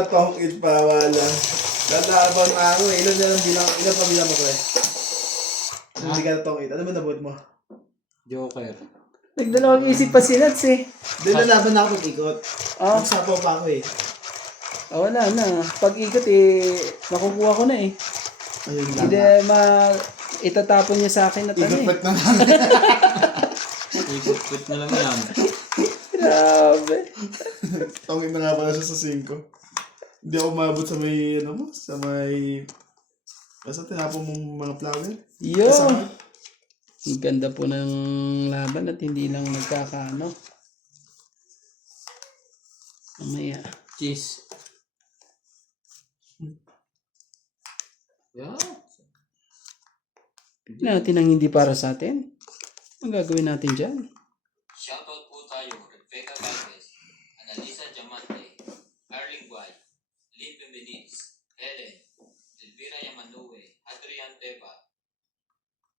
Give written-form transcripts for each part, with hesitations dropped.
mga tongkit pa, wala. Lalaban na ako eh. Ilan pa bilang mo ko eh? Hindi ka na tongkit. Ano ba nabot mo? Joker. Nagdalawang isip pa si Nats eh. Doon lalaban na ako pag-ikot. Ah, Nagsapaw pa ako eh. wala na. Pag ikot eh, makukuha ko na eh. Ayun lang. Hindi itatapon niya sa akin at ano eh. Ikot na lang. Ikot-ikot na lang yan. Grabe. Tongkit na nga pala siya sa 5. Hindi ako umabot sa may, ano mo, sa may... Basta tinapon mo mga flower. Yo! Kasama. Ang ganda po ng laban at hindi lang nagkakaano. Mamaya. Cheese. Yeah. Natin ang hindi para sa atin. Ang gagawin natin dyan? Shoutout po tayo, Rebecca Galvez, Analisa Diamante, Arling Guay, Lynn Benitez, Helen, Elvira Yamanue, Adrian Teva,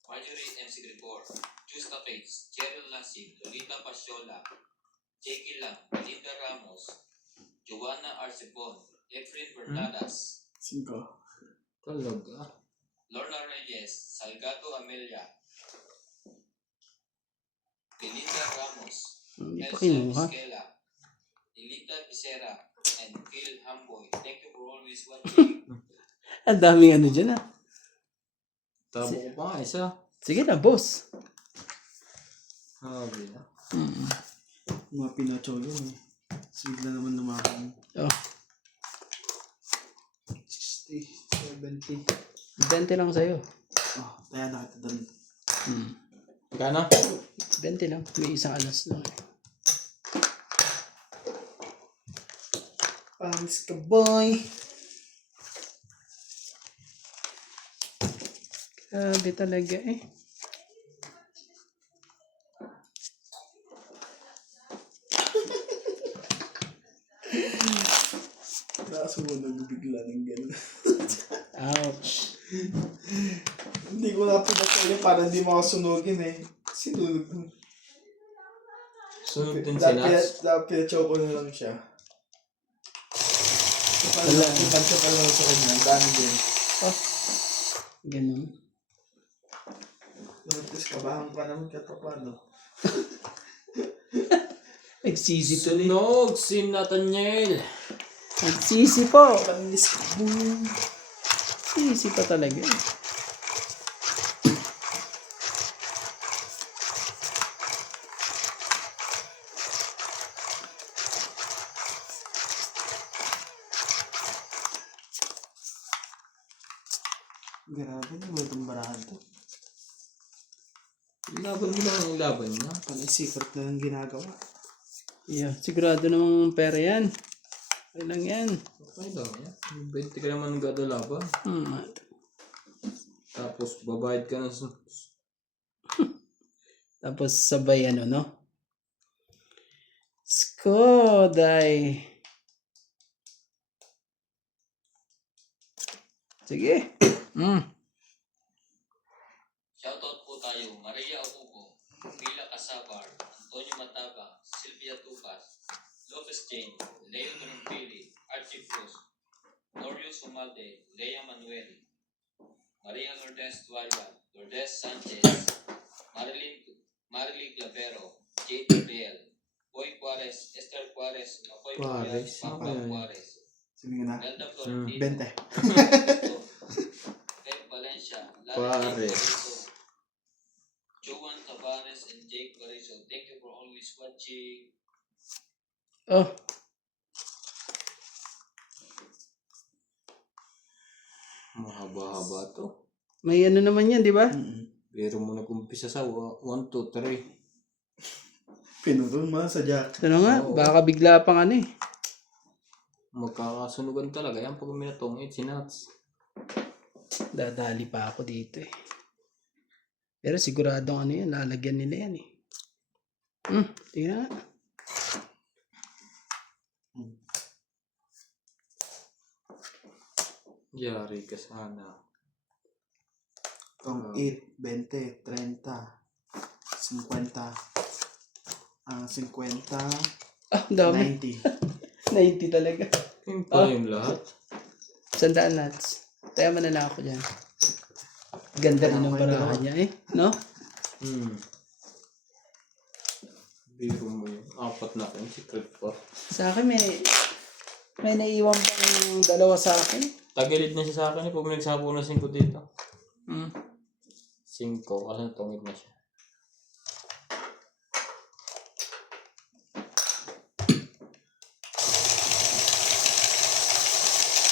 Marjorie MC Grigor, Justa Cates, Cheryl Lasig, Lolita Pasiola, Jackie Lang, Linda Ramos, Joanna Arcebon, Efren Bernadas, 5. Talaga. Lorna Reyes, Salgado Amelia, Belinda Ramos, Hindi pa Elsa kinuha. Vizquela, Elita Becerra, and Phil Hamboy. Thank you for always watching. Ang daming ano dyan ah. Tabo ko pa nga isa. Sige na, boss. Sabi na. Mga pinacho yun eh. Sigla naman lumakan. Oh, 60, 70. 20 lang sa'yo. Oh, kaya nakita doon. Magkano? 20 lang. May isang alas lang eh. Pangis ka boy. Grabe talaga eh. Nakasunog bigla ng gano'n. Ouch. Hindi ko na pinacho yun para hindi makasunogin eh. Sinunog ko. Sunod din si Nats. Pinacho ko na lang siya. Wala. Pinacho ka lang sa kanya. Ang dami din. Oh. Ganun. Tapos kabahan pa naman katapano. Nagsisi tuloy. Sunog si Nathaniel. Nagsisi po. Panis ka boom. Sisi pa talaga eh. Grabe na ba itong barahan to? Laban mo lang ang laban niya. Secret na lang ginagawa. Yeah, sigurado namang pera yan. Okay lang yan. Okay lang yan. 20 ka naman gado laban. Tapos babayad ka ng Tapos sabay ano, no? Skoday. Sige. Shoutout po tayo, Maria Abugo, Mila Casabar, Antonio Mataba, Sylvia Tupas, Lopez Jane, Leo Drumpili, Archie Cruz, Norio Sumalde, Lea Manuel, Maria Lourdes Tuarian, Lourdes Sanchez, Marilyn Clavero, Jade Gabriel, Boy Juarez, Esther Juarez, Apoy Juarez, Papa okay. Juarez, Sige na. Nelda Florentino, 20. Pep Valencia, Juarez. Barizo, Joan Tabares, and Jake Barizo. Thank you for always watching. Oh, mahaba-haba to. may ano naman yan, di ba? Pero mo nag-umpisa sa 1, 2, 3. Pinutol mo sa jack. Ano nga, baka bigla pang ano eh. Magkakasunugan talaga yan pag minatong si Nats. Dadali pa ako dito eh. Pero siguradong ano yan, lalagyan nila yan eh. Tingnan nga. Yari ka sana. Kung 8, 20, 30, 50, 50, Ah, ang dami. 90. 90 talaga. Yung pala yung lahat. 100 nuts. Tayo mo na lang ako dyan. Ganda rin ng barahan niya eh. No? Biro mo yun. 4 na yung secret pa. Sa akin may naiwan pang 2 sa akin. Tagilid na siya sa akin pag nagsapo na 5 dito. 5 kasi natungid na siya.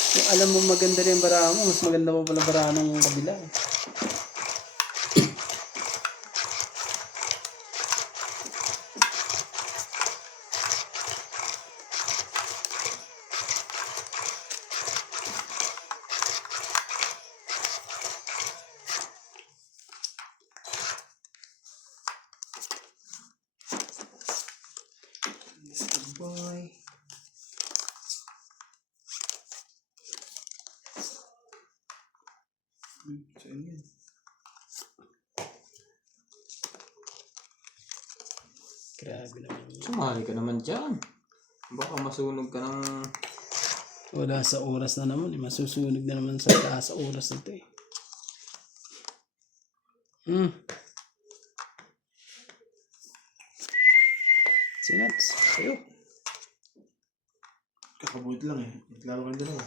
Kung alam mo maganda rin yung barahan mo, mas maganda pa pala barahan ng kabila eh. Boy. Saan yan? Grabe naman yun. Sumali ka naman dyan. Baka masunog ka ng... Wala sa oras na naman eh. Masusunog na naman sa taas sa oras na ito eh. Sinats. Sa'yo. Kakabuti lang eh. Naglaban ka dalawa.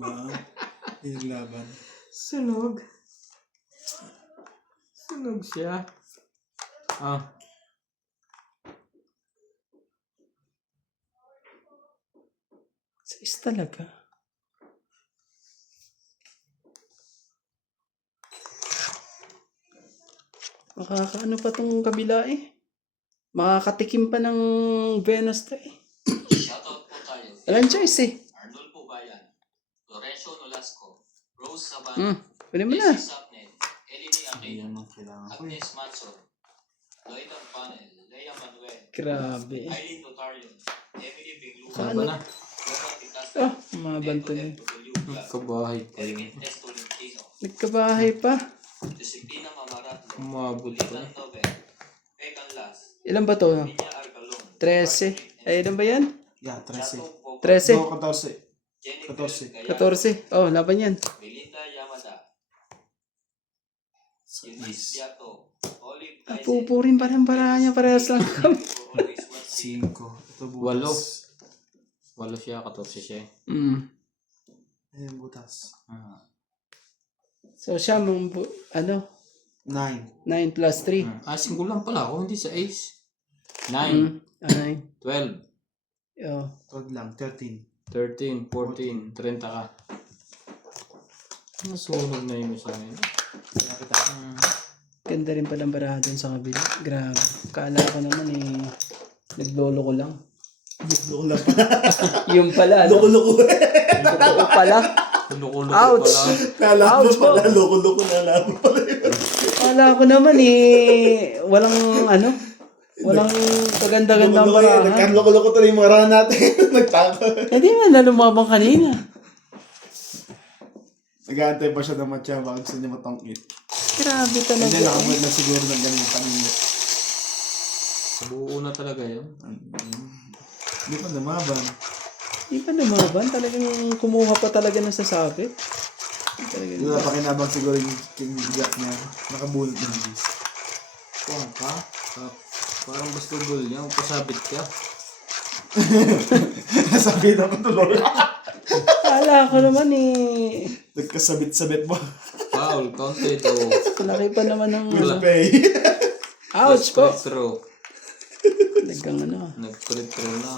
Wow. Naglaban. Sunog. Sunog siya. Sais talaga. Makakaano pa tong kabila eh. Makakatikim pa ng Venus to eh. Shoutout po tayo. Walang choice eh. Arnold Pubayan, Lorenzo Nolasco, Rose Sabana, Pwede mo na. Jesse Sapnen, Eleni Aquino, Yan ang kailangan ko eh. Agnes Manson, Lloyd Panel, Lea Manuel, Grabe. Eileen Notarion, Emily Bigluca, Saan ba na? Lola Titas, Oh, mabanto na. Kabahay pa Eric yun. S. Tolentino, Nagkabahay pa. Josepina Mamaratlo, Umabot pa. Litan Tobel, Pekan Las, Ilan ba to? Villa Argalon, 13. Ay, ilan ba yan? Yeah, 13. Chato Poco, 13. No, 14. Jennifer 14. Gayano, 14. Oh, laban yan. Melinda Yamada, So, Eunice Biato, Olive Tyson, Pupurin pa ng barahan niya. Parehas lang kami. always one 5. Ito butas. 8 siya, 14 siya. Ayan, butas. So, siya mong, 9. 9 plus 3. Single lang pala ako, hindi sa ace. 9, 9. 12, Oh. 12 lang. 13. 13, 14, 30 ka. Nasunog na yun sa akin. Kaya kita. Ganda rin palang baraha dun sa kabila. Grabe. Kala ko naman eh, naglolo ko lang. Loko lang pala. Yung pala, no? Loko-loko. Totoo pala. Loko-loko Ouch! pala. Nalaman Ouch, pala. Loko-loko nalaman pala. Kala ko naman eh, walang walang kaganda-ganda ang Loko-loko yun. baraha. Nagkan-loko-loko tuloy yung mga rahan natin. Nagtako. Hindi man na lumabang kanina. Nag-aantay pa siya ng matcha. Baka gusto niya matangkit. Grabe Hindi, talaga. nakabag na siguro ng ganyan kanina. Buo na talaga yun. Hindi pa lumaban. Hindi pa lumaban. Talagang kumuha pa talaga ng sasabit. Talagang, Wala pa kinabang siguro yung bigat niya. Nakabulot ng bis. Kuwang ka? Parang basketball niya, pasabit ka. Sabi naman tuloy. kala ko naman eh. Nagkasabit-sabit mo. Foul, counted o Malaki pa naman ng Will pay. ouch po. free throw. Talagang Nag-free throw na.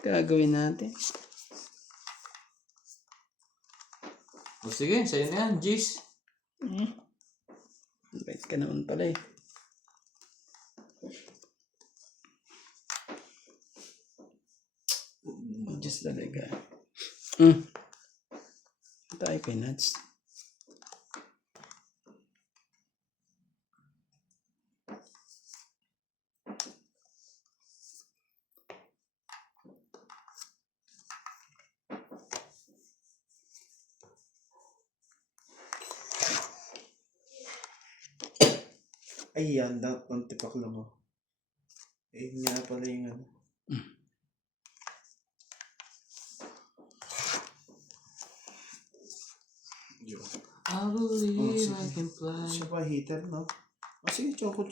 gagawin natin. O sige, sa'yo na yan, Gis. Bait ka naman pala eh. Just talaga. Tayo kay Nats. Ay, yan. Dapat tipak lang oh. Eh, nga pala yung ano. Yun. I believe Oh, I can fly. Siya ba heater, no? O sige, choco.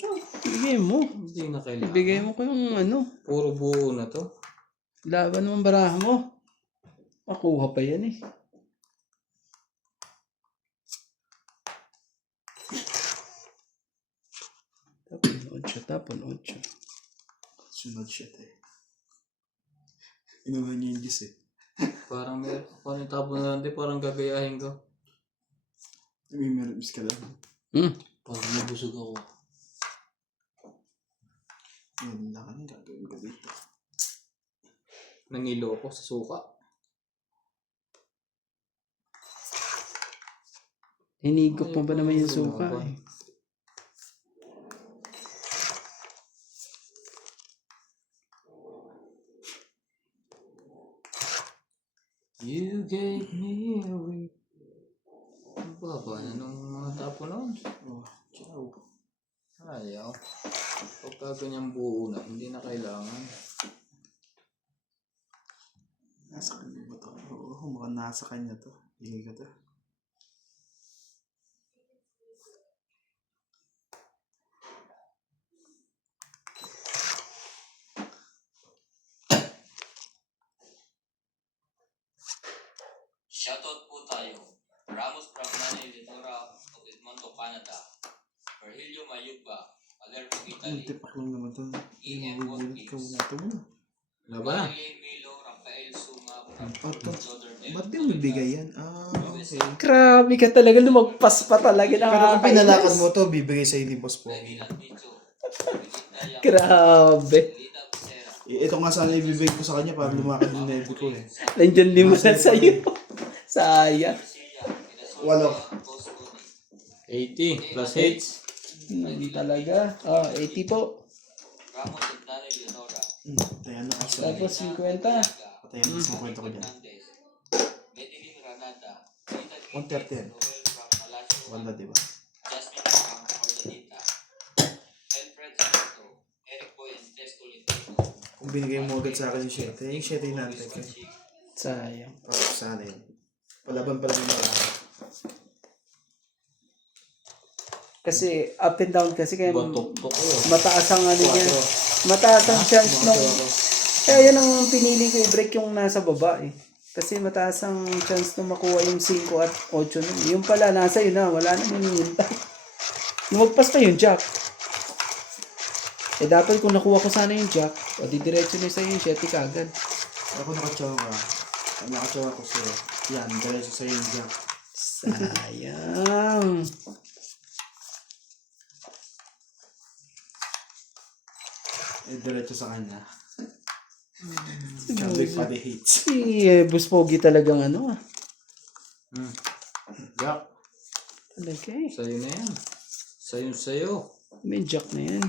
Ibigay mo. Hindi na kailangan. Ibigay mo ko yung ano. Puro buo na to. Laban mo ang baraha mo. Makuha pa yan eh. Tapon 8. Sunod siya, Inuha niya yung gis, Parang parang tapon na lang din, parang gagayahin ko. May meron ka lang. Parang nabusog ako. Yun lang ang gagawin ko dito. Nangilo ako sa suka. Hinigop mo ba naman yung suka eh? You gave me a ring. Ang baba na nung mga tapo nun. Oh, ciao. Ayaw. Pagka ganyang buo na, hindi na kailangan. Nasa kanya ba to? Oo, mukhang nasa kanya to. Hingay ko to. Shoutout po tayo. Ramos Bragnani Lenora of Edmonton, Canada. Virgilio Mayugba, Palermo, Ang Italy. tipak lang naman to. Ian Mabubulit ka Watkins. muna ito muna. Laban. Marilyn Milo, Rafael Suma, Ba't di mo bibigay yan? Ah, okay. Grabe ka talaga. Lumagpas pa talaga. Pero kung pinalakan mo to, bibigay sa'yo ni Boss Pogi. Grabe. Ito nga sana ibibigay ko sa kanya para lumakad yung nebi ko eh. Nandyan din mo na sa'yo. Sayang. 8. 80 plus H. Hindi talaga. Oh, 80 po. Ramos Bragnani Lenora. Tayan na kasi. Tapos 50. Patayan na sa kwento ko dyan. Medellin Granada. 130 yan. Wala, diba? Jasmine Pang, Ordanita. Alfred Santo. Eric Boy and Tess Tolentino. Kung binigay mo agad sa akin yung 7, yung 7 yung nantay ko. Sayang. Para sana yun. Palaban pa lang yung marami. Kasi up and down kasi kaya Batok-tok yun. mataas ang ano niya. Mataas ang chance nung... Kaya yan ang pinili ko i-break yung nasa baba eh. Kasi mataas ang chance na makuha yung 5 at 8 nun. Yung pala, nasa yun na. Wala na hinihintay. Lumagpas pa yung jack. Eh dapat kung nakuha ko sana yung jack, o di diretso na sa'yo yung 7 kagad. Ako nakatsawa. Nakatsawa ko sa'yo. Yan, diretso sa'yo yung jack. Sayang. Eh, diretso sa kanya. Chubby pa the hits. Si Boss Pogi talagang ano ah. Jack. Talaga eh. Sa'yo na yan. Sa'yo. May jack na yan.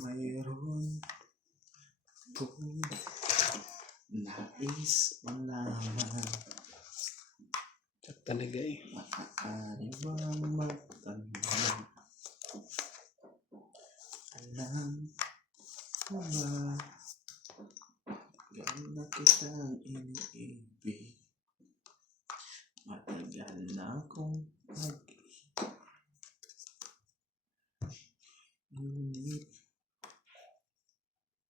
Mayroon kong nais malaman. Jack talaga eh. Maaari bang magtanong? Alam mo ba? Tagal na kitang iniibig. Matagal na akong ngunit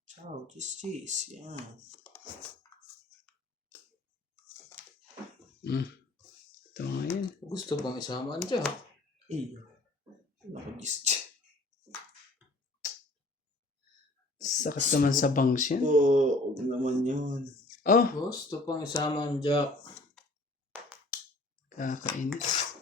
ciao, cheese, yan. Ito nga yan. Gusto bang isama ang Jack? Iyo. Ako, cheese. Sakas naman sa bangs yan. Oo, huwag naman yun. Oh, Gusto pang isama ang Jack. kakainis.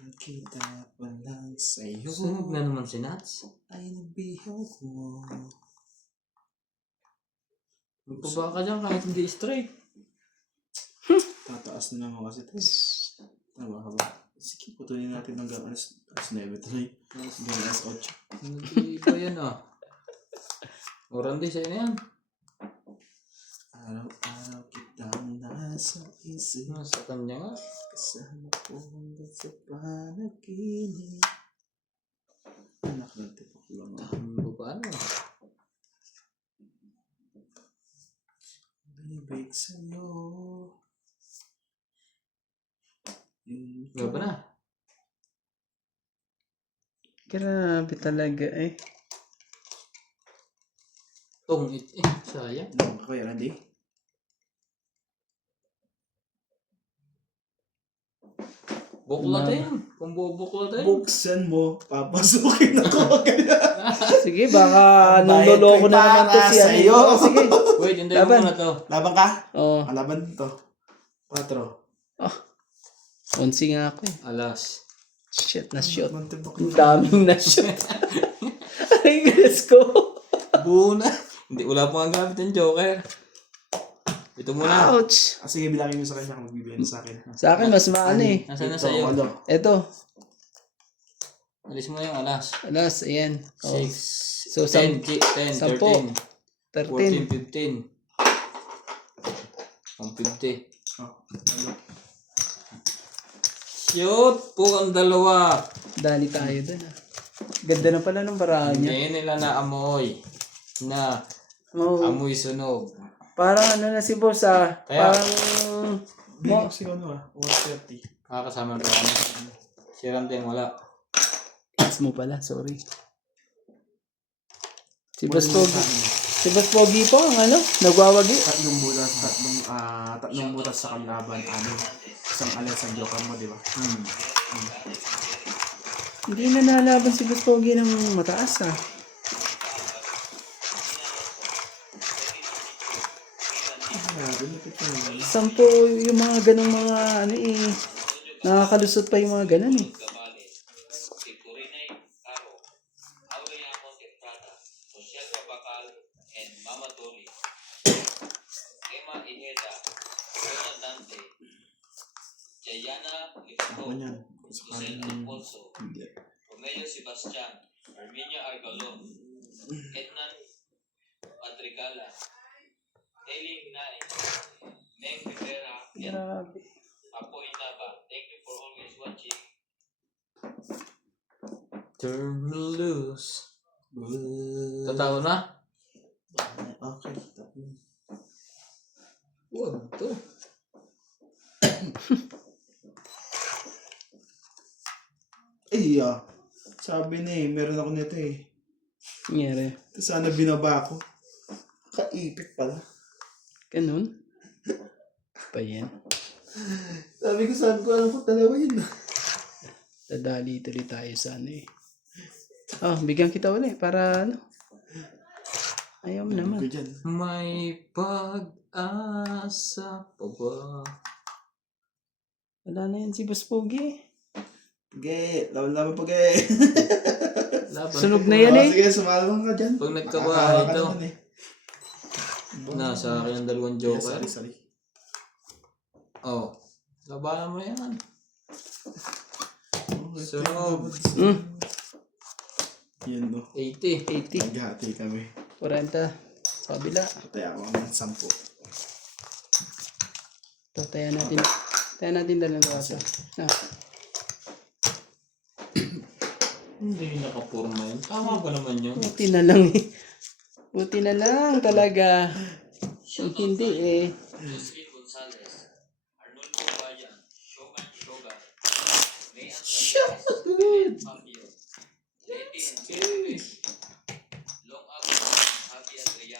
Nakita pa lang sa'yo Sunog na naman si Nats. ay nabihaw ko. Magpaba ka dyan kahit hindi straight. Tataas na naman kasi ito. Tama ka ba? Sige, putulin natin hanggang alas 9 tuloy. Hanggang alas 8. Hindi ba yan ah? Orandi sa'yo na yan. Araw-araw kitang nasa isip. Nasa kanya nga. Kasama ko hanggang sa panaginip. Anak ng tipak lang ako. Ano ba ano? Bibig sa'yo. Wala ba na? Grabe talaga eh. Tungit sayang. Kuya Randy. Buklatin. Kung bubuklatin. Buksan mo, papasukin ako kaya. Sige, baka Bayad nuloloko ko'y na naman to para si ano. sa'yo. Oh, sige. Wait, hindi mo Laban. muna to. Laban ka? Oh, Laban to. 4. onsi nga ako eh. Alas. Shit na shot. Mantibok Ang daming na shot. Ay, guess ko. Buna. Hindi, wala pa nga gamit ng Joker. Ito muna. Ouch. Sige, bilangin mo sa kanya kung magbibigay mo sa akin. Sa akin, mas maano eh. Nasaan na Ito, sa'yo? ano? Eto. Alis mo na yung alas. Alas, ayan. Oh. 6. So, 10, 10, 10, 13, 13. 14, 15. 150. Oh, ano? Shoot! Pukang dalawa. Dali tayo dun ah. Ganda na pala ng barahan niya. Hindi nila naamoy. Na Oh, amoy sunog. parang ano na si boss ah. Kaya- Parang... Bigyan ko si ano 130. Kakasama ko ano. Si Ramdeng wala. It's mo pala, sorry. Si Boss Pogi. Si Boss Pogi po ang ano, nagwawagi. Tatlong butas sa kalaban, isang alas ang joker mo, di ba? Hindi na nalaban si Boss Pogi ng mataas ah. Sampo yung mga ganong mga ano eh. Nakakalusot pa yung mga ganon eh. Gabales, Victorinay Caro, Aurea Monteprada, Rochelle Babacal, and Mama Dolly, Emma Ineda, Fiona Dante, Jayana Ako Lipto, niyan. Josel Alfonso, Romeo Sebastian, Armenia Argalon, Ednan Madrigala, Eileen Nay, Meg Rivera, and Grabe. Apo Inaba. Thank you for always watching. Turn me loose. Tatawa na? Okay. Wag to. Sabi na meron ako nito eh. Nangyari. Sana binaba ko. Kaipit pala. Ganun. Pa yan. Sabi ko, alam ko, dalawa yun. Dadali tuloy tayo sa ano eh. Oh, bigyan kita ulit para ano. Ayaw mo naman. Ko dyan. May pag-asa pa ba? Wala na yan si Boss Pogi. Pagay, laban pagay. Laban. Sunog na yan eh. Sige, sumalabang ka dyan. Pag nagkabahan ito, naman eh. nasa akin ang dalawang Joker. Sorry. Oh. Labanan mo yan. Sunog. Yan no. 80. 80. Naghati kami. 40. Sa kabila. Kaya ako ng 10. Ito, tayo natin dalawa ito. Ah. Hindi nakapurma yun. Tama ba naman yun? Buti na lang eh. Buti na lang talaga. Kung hindi eh. Jocelyn Gonzalez, Arnold Bayan, Shogun Shogun, May Andrade, Fabio, Lady and Philippe,